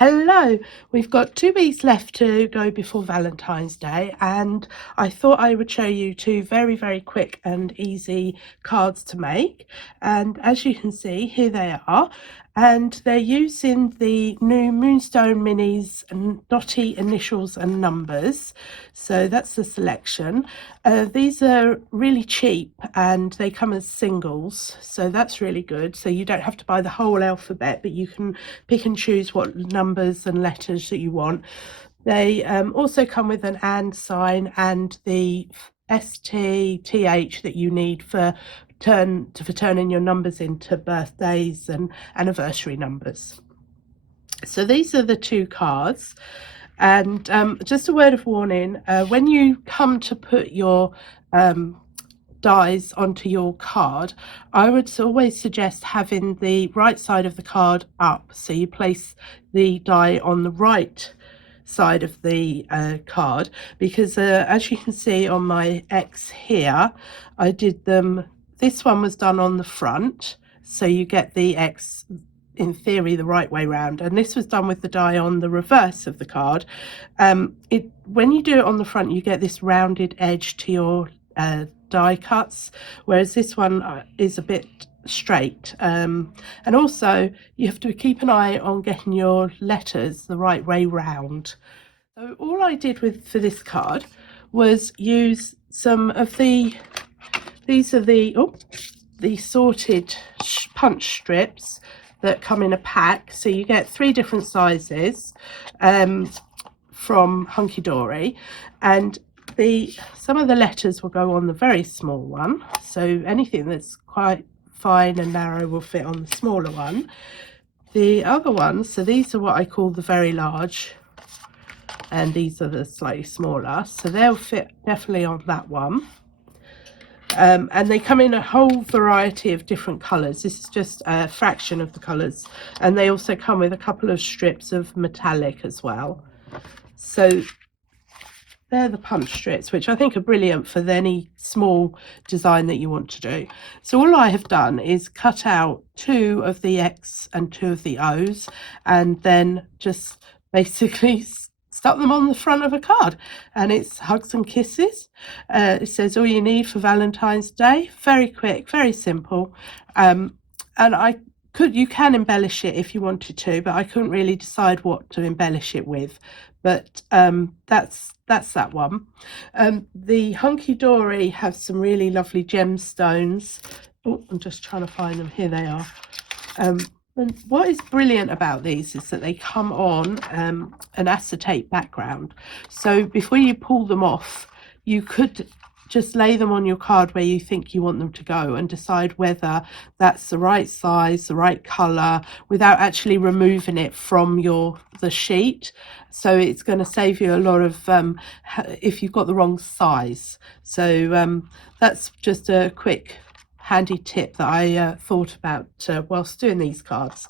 Hello, we've got 2 weeks left to go before Valentine's Day, and I thought I would show you two very quick and easy cards to make. And as you can see, here they are, and they're using the new Moonstone Minis and Dotty initials and numbers. So that's the selection. These are really cheap and they come as singles, so that's really good. So you don't have to buy the whole alphabet, but you can pick and choose what numbers and letters that you want. They also come with an and sign and the STTH that you need for turning your numbers into birthdays and anniversary numbers. So these are the two cards. And just a word of warning, when you come to put your dies onto your card, I would always suggest having the right side of the card up. So you place the die on the right side of the card, because as you can see on my X here, I did them, this one was done on the front, so you get the X in theory the right way round, and this was done with the die on the reverse of the card. When you do it on the front, you get this rounded edge to your die cuts, whereas this one is a bit straight, and also you have to keep an eye on getting your letters the right way round. So all I did for this card was use some of these are the sorted punch strips that come in a pack, so you get 3 different sizes from Hunky Dory, and some of the letters will go on the very small one, so anything that's quite fine and narrow will fit on the smaller one. The other ones, so these are what I call the very large, and these are the slightly smaller, so they'll fit definitely on that one. And they come in a whole variety of different colours. This is just a fraction of the colours, and they also come with a couple of strips of metallic as well. So they're the punch strips, which I think are brilliant for any small design that you want to do. So all I have done is cut out 2 of the X and 2 of the O's, and then just basically stuck them on the front of a card, and it's hugs and kisses. It says all you need for Valentine's Day. Very quick, very simple, and you can embellish it if you wanted to, but I couldn't really decide what to embellish it with. But that's that one. The Hunky Dory have some really lovely gemstones. Oh, I'm just trying to find them. Here they are. And what is brilliant about these is that they come on an acetate background. So before you pull them off, you could just lay them on your card where you think you want them to go and decide whether that's the right size, the right color, without actually removing it from the sheet. So it's going to save you a lot of if you've got the wrong size. So that's just a quick handy tip that I thought about whilst doing these cards.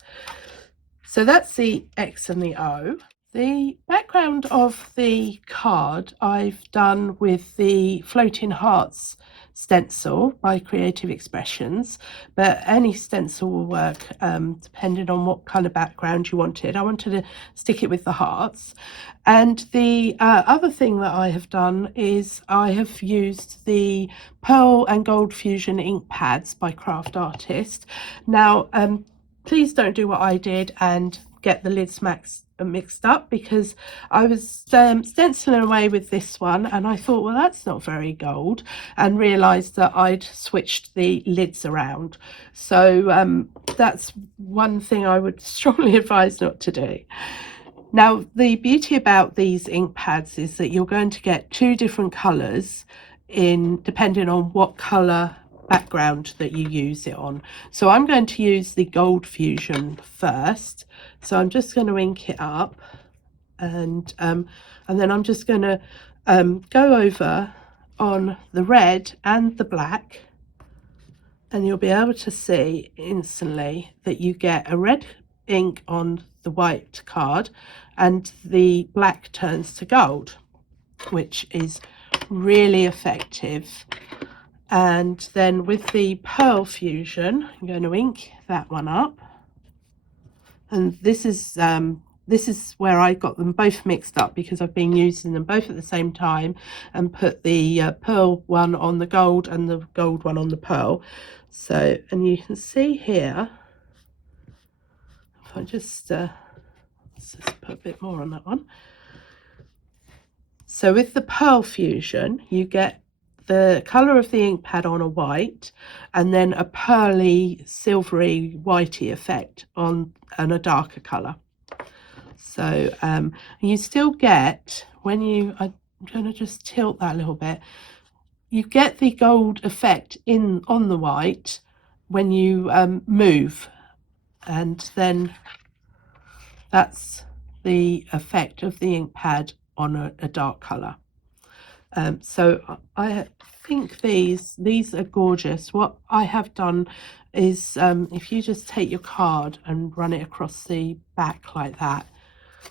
So that's the X and the O. The background of the card I've done with the Floating Hearts stencil by Creative Expressions, but any stencil will work depending on what kind of background you wanted. I wanted to stick it with the hearts. And the other thing that I have done is I have used the Pearl and Gold Fusion ink pads by Craft Artist. Now please don't do what I did and get the lids mixed up, because I was stenciling away with this one and I thought, well, that's not very gold, and realized that I'd switched the lids around. So that's one thing I would strongly advise not to do. Now, the beauty about these ink pads is that you're going to get 2 different colors depending on what color background that you use it on. So I'm going to use the Gold Fusion first. So I'm just going to ink it up, and then I'm just going to go over on the red and the black, and you'll be able to see instantly that you get a red ink on the white card and the black turns to gold, which is really effective. And then with the Pearl Fusion, I'm going to ink that one up, and this is this is where I got them both mixed up, because I've been using them both at the same time and put the pearl one on the gold and the gold one on the pearl. So, and you can see here, if I just let's just put a bit more on that one. So with the pearl fusion, you get the colour of the ink pad on a white, and then a pearly, silvery, whitey effect on a darker colour. So you still get, when you, I'm going to just tilt that a little bit, you get the gold effect on the white when you move, and then that's the effect of the ink pad on a dark colour. So I think these are gorgeous. What I have done is, if you just take your card and run it across the back like that,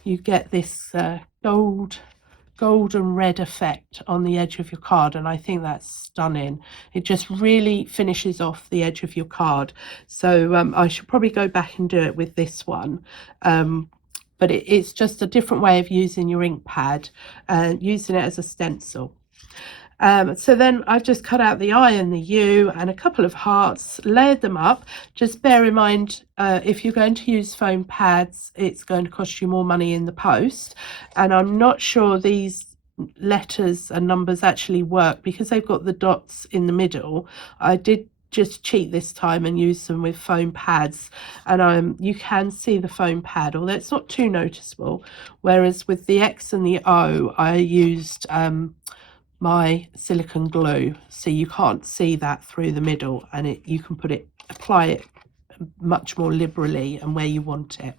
you get this golden red effect on the edge of your card, and I think that's stunning. It just really finishes off the edge of your card. So I should probably go back and do it with this one. But it's just a different way of using your ink pad and using it as a stencil. So then I've just cut out the I and the U and a couple of hearts, layered them up. Just bear in mind, if you're going to use foam pads, it's going to cost you more money in the post. And I'm not sure these letters and numbers actually work because they've got the dots in the middle. I did just cheat this time and use them with foam pads, and you can see the foam pad, although it's not too noticeable, whereas with the X and the O I used my silicone glue, so you can't see that through the middle, and you can apply it much more liberally and where you want it.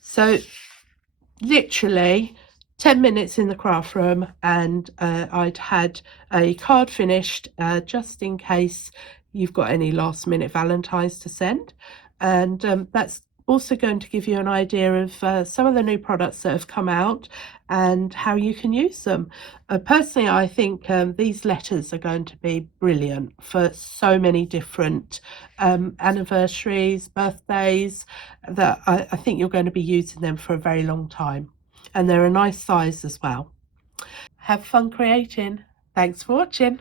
So literally 10 minutes in the craft room, and I'd had a card finished, just in case you've got any last minute Valentines to send. And that's also going to give you an idea of some of the new products that have come out and how you can use them. Personally, I think these letters are going to be brilliant for so many different anniversaries, birthdays, that I think you're going to be using them for a very long time. And they're a nice size as well. Have fun creating. Thanks for watching.